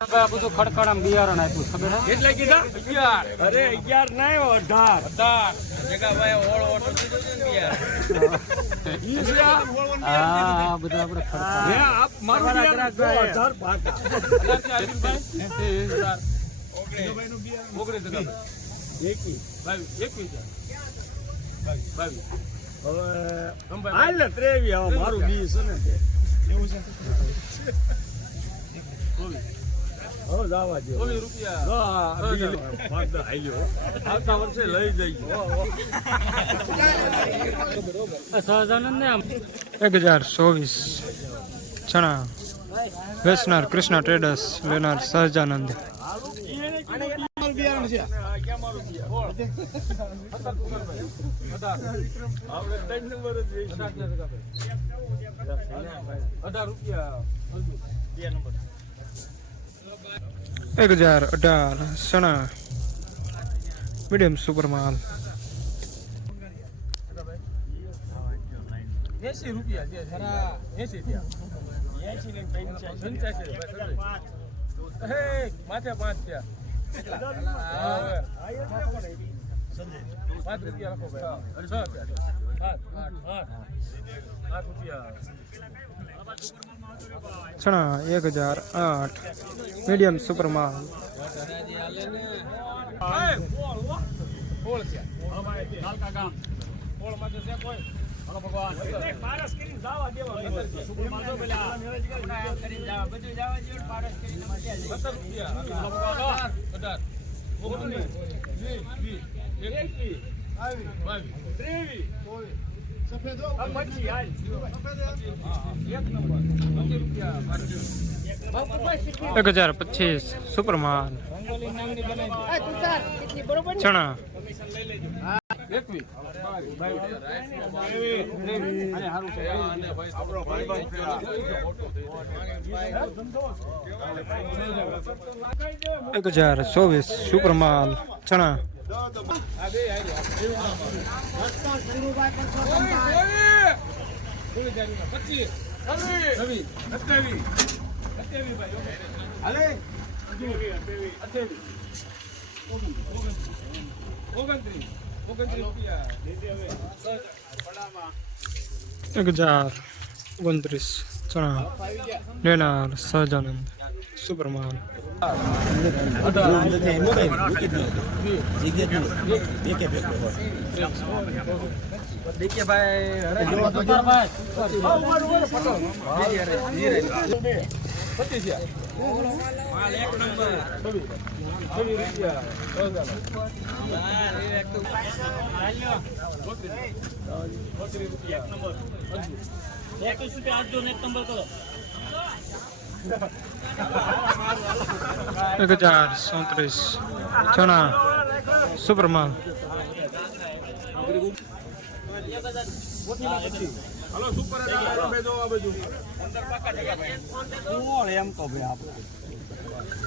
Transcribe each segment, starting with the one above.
બધું ખડખડામ બિયારણ આપ્યું ખબર હે એટલે કીધા 11 અરે 11 ના 18 જગાભાઈ ઓળ ઓટો દીધો છે ને યાર હા બધા આપણે ખડખડા હે આપ મારું બિયારણ 18 પાકા ઓગરે જગાભાઈ 21 22 હવે હાલ 23 હવે મારું બી છે ને એવું છે હવે જાવા દે 20 રૂપિયા આવતા વર્ષે લઈ જઈએ સહજાનંદ ને 1024 ચણા વેચનાર કૃષ્ણા ટ્રેડર્સ લેનાર સહજાનંદ ₹18 1018 ચણા મીડિયમ સુપર માલ 80 રૂપિયા છે ખરા 80 થયા 80 ને 85 હે માથે 5 થયા કેટલા 5 રૂપિયા રાખો ભાઈ 6 રૂપિયા 8 રૂપિયા ચણા 1008 મીડિયમ સુપર માલ પોળ છે કાલકા ગામ પોળ માં છે કોઈ હલો ભગવાન પારસ કરીને જાવા દેવા સુપર માલ તો પેલા કરીને જાવા બધું જાવા દે પારસ કરીને માટે 17 રૂપિયા હલો ભગવાન 18 19 20 21 સફેદ મચ્છી હાલ એક નંબર 20 રૂપિયા 1025 સુપર માલ ચણા 1024 સુપર માલ ચણા 1029 ચણા લેનાર સહજાનંદ સુપર માલ एक 1037 चना सुपर माल હલો સુપર બે જો આ બાજુ અંદર પાકા જગ્યા મોળ એમ તો ભાઈ આપણે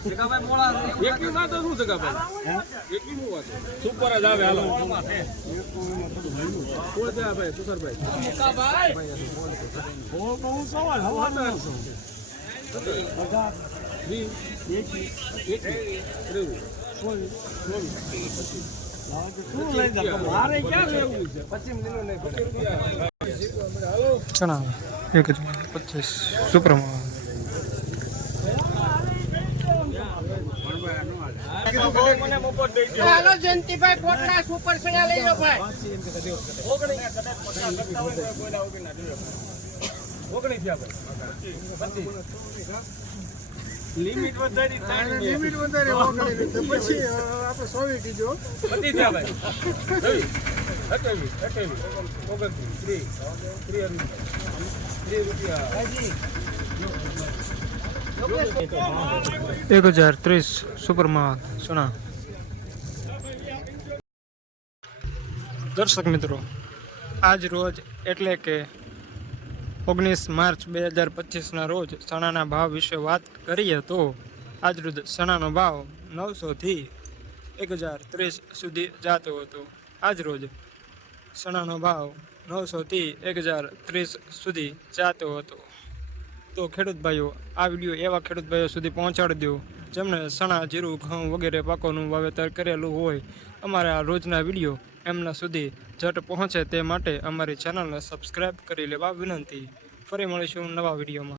જગાભાઈ મોળા એકની વાત શું જગાભાઈ હે એકની વાત સુપર જ આવે હાલો મોળમાં છે કોણ છે ભાઈ સુસરભાઈ જગાભાઈ ઓ બહુ સવાલ હવા चना 1025 सुपर माल હાલો જયંતિભાઈ પોટલા સુપર સણા લઈ લો ભાઈ લિમિટ વધારી લિમિટ વધારે ઓગળી તો પછી આપણે 100 કીજો પતી થયા ભાઈ 1030 सुपर माल सुना दर्शक मित्रों आज रोज एटले के 19 मार्च 2025 ना रोज चणाना भाव विषे बात करिए तो आज रोज चणानो भाव 900 थी 1030 सुधी जातो हतो। आज रोज चणानो भाव 900 थी 1030 सुधी जातो हतो। तो खेडूत भाईओ आ विडियो एवा खेडूत भाईओ सुधी पहोंचाडी दो જેમણે ચણા જીરું ઘઉં વગેરે પાકોનું વાવેતર કરેલું હોય અમારા આ રોજના વિડીયો એમના સુધી ઝટ પહોંચે તે માટે અમારી ચેનલને સબસ્ક્રાઈબ કરી લેવા વિનંતી. ફરી મળીશું નવા વિડીયોમાં.